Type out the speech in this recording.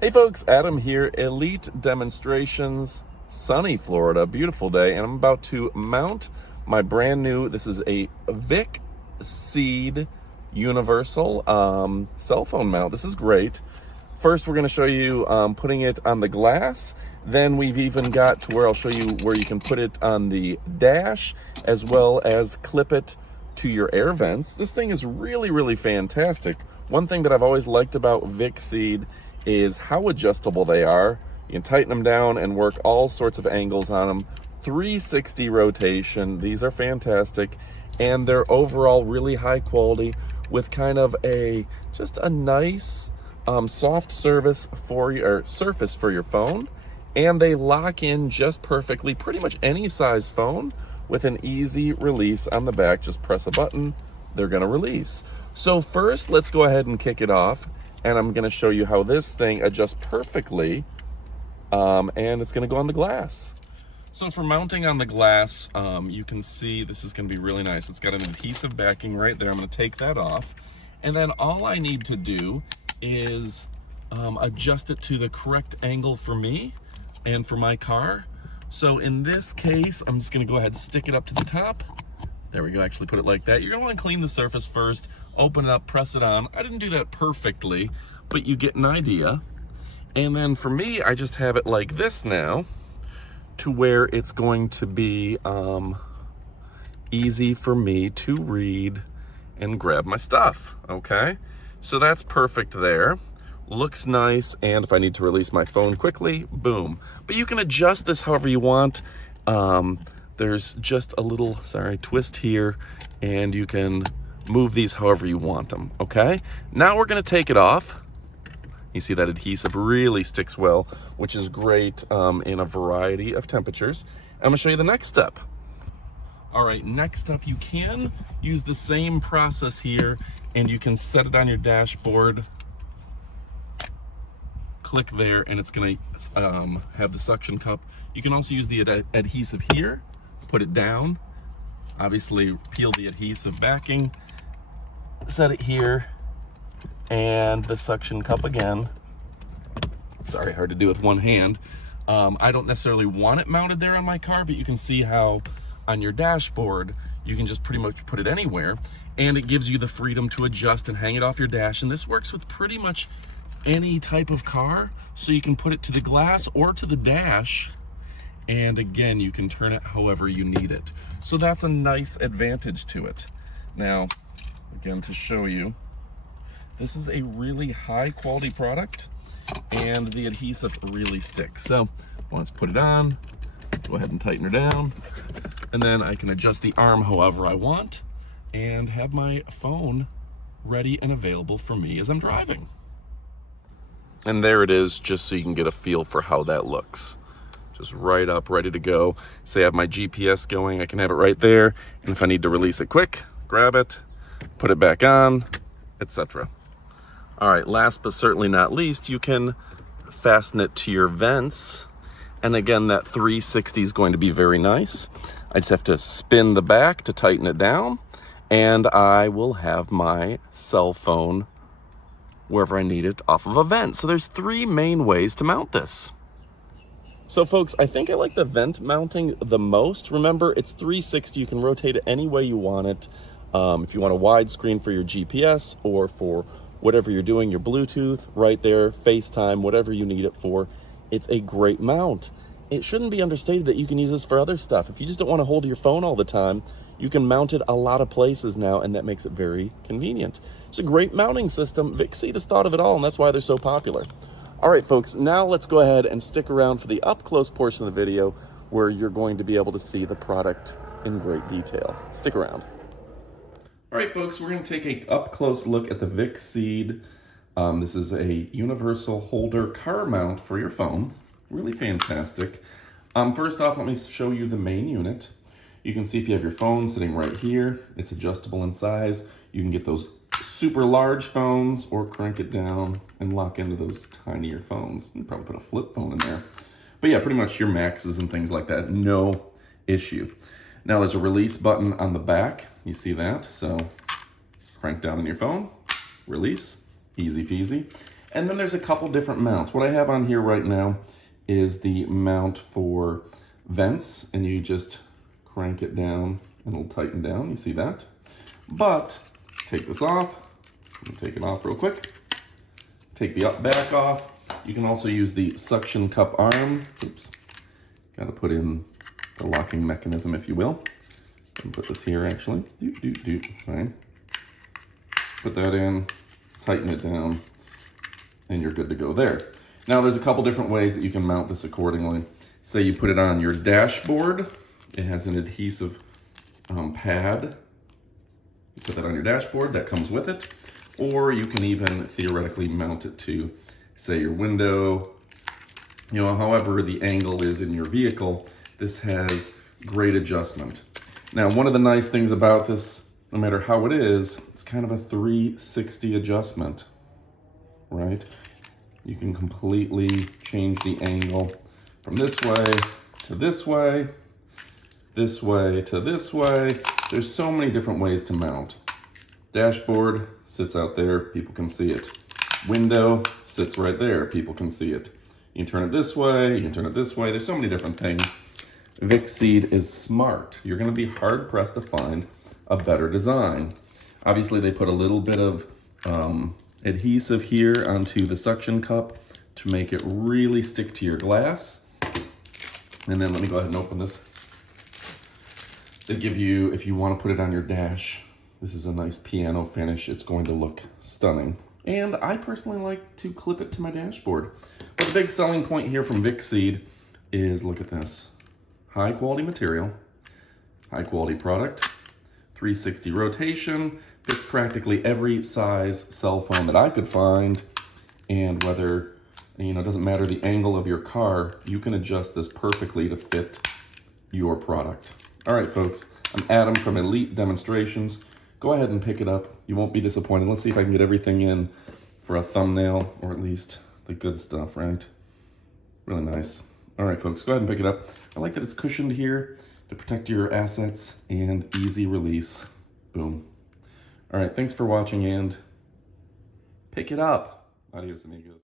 Hey folks, Adam here, Elite Demonstrations, sunny Florida, beautiful day, and I'm about to mount my brand new, this is a Vicseed universal cell phone mount. This is great. First, we're going to show you putting it on the glass. Then we've even got to where I'll show you where you can put it on the dash, as well as clip it to your air vents. This thing is really, really fantastic. One thing that I've always liked about Vicseed is how adjustable they are. You can tighten them down and work all sorts of angles on them. 360 rotation. These are fantastic, and they're overall really high quality with kind of just a nice soft surface for your phone, and they lock in just perfectly pretty much any size phone with an easy release on the back. Just press a button, they're going to release. So first, let's go ahead and kick it off, and I'm going to show you how this thing adjusts perfectly, and it's going to go on the glass. So for mounting on the glass, you can see this is going to be really nice. It's got an adhesive backing right there. I'm going to take that off, and then all I need to do is adjust it to the correct angle for me and for my car. So in this case, I'm just going to go ahead and stick it up to the top. There we go, actually put it like that. You're going to want to clean the surface first, open it up, press it on. I didn't do that perfectly, but you get an idea. And then for me, I just have it like this now, to where it's going to be easy for me to read and grab my stuff, okay? So that's perfect there. Looks nice, and if I need to release my phone quickly, boom. But you can adjust this however you want. There's just a little, twist here, and you can move these however you want them, okay? Now we're gonna take it off. You see that adhesive really sticks well, which is great in a variety of temperatures. I'm gonna show you the next step. All right, next up, you can use the same process here, and you can set it on your dashboard. Click there, and it's gonna have the suction cup. You can also use the adhesive here, put it down, obviously peel the adhesive backing, set it here, and the suction cup again. Sorry, hard to do with one hand. I don't necessarily want it mounted there on my car, but you can see how on your dashboard, you can just pretty much put it anywhere, and it gives you the freedom to adjust and hang it off your dash. And this works with pretty much any type of car, so you can put it to the glass or to the dash, and again, you can turn it however you need it. So that's a nice advantage to it. Now, again, to show you, this is a really high quality product, and the adhesive really sticks. So once put it on, go ahead and tighten her down, and then I can adjust the arm however I want and have my phone ready and available for me as I'm driving. And there it is, just so you can get a feel for how that looks. Just right up, ready to go. Say I have my GPS going, I can have it right there, and if I need to release it quick, grab it, put it back on, etc. All right, last but certainly not least, you can fasten it to your vents. And again, that 360 is going to be very nice. I just have to spin the back to tighten it down, and I will have my cell phone wherever I need it off of a vent. So there's three main ways to mount this. So folks, I think I like the vent mounting the most. Remember, it's 360. You can rotate it any way you want it. If you want a wide screen for your GPS or for whatever you're doing, your Bluetooth, right there, FaceTime, whatever you need it for, it's a great mount. It shouldn't be understated that you can use this for other stuff. If you just don't want to hold your phone all the time, you can mount it a lot of places now, and that makes it very convenient. It's a great mounting system. Vicseed has thought of it all, and that's why they're so popular. All right, folks, now let's go ahead and stick around for the up-close portion of the video where you're going to be able to see the product in great detail. Stick around. All right, folks, we're going to take a up-close look at the Vicseed. This is a universal holder car mount for your phone. Really fantastic. First off, let me show you the main unit. You can see if you have your phone sitting right here, it's adjustable in size. You can get those super large phones or crank it down and lock into those tinier phones. You can probably put a flip phone in there. But yeah, pretty much your Maxes and things like that, no issue. Now there's a release button on the back. You see that? So crank down on your phone, release, easy peasy. And then there's a couple different mounts. What I have on here right now is the mount for vents, and you just crank it down and it'll tighten down. You see that? But take this off. Let me take it off real quick. Take the back off. You can also use the suction cup arm. Oops. Got to put in the locking mechanism, if you will. And put this here actually. Sorry. Put that in, tighten it down, and you're good to go there. Now there's a couple different ways that you can mount this accordingly. Say you put it on your dashboard. It has an adhesive pad. You put that on your dashboard, that comes with it. Or you can even theoretically mount it to, say, your window. You know, however the angle is in your vehicle, this has great adjustment. Now, one of the nice things about this, no matter how it is, it's kind of a 360 adjustment, right? You can completely change the angle from this way to this way, this way to this way. There's so many different ways to mount. Dashboard sits out there, people can see it. Window sits right there, people can see it. You can turn it this way, you can turn it this way. There's so many different things. Vicseed is smart. You're gonna be hard pressed to find a better design. Obviously they put a little bit of adhesive here onto the suction cup to make it really stick to your glass. And then let me go ahead and open this. They give you, if you want to put it on your dash, this is a nice piano finish. It's going to look stunning. And I personally like to clip it to my dashboard. But the big selling point here from Vicseed is, look at this. High quality material, high quality product, 360 rotation, fits practically every size cell phone that I could find. And whether, you know, it doesn't matter the angle of your car, you can adjust this perfectly to fit your product. All right, folks, I'm Adam from Elite Demonstrations. Go ahead and pick it up. You won't be disappointed. Let's see if I can get everything in for a thumbnail, or at least the good stuff, right? Really nice. All right, folks, go ahead and pick it up. I like that it's cushioned here to protect your assets and easy release. Boom. All right, thanks for watching and pick it up. Adios, amigos.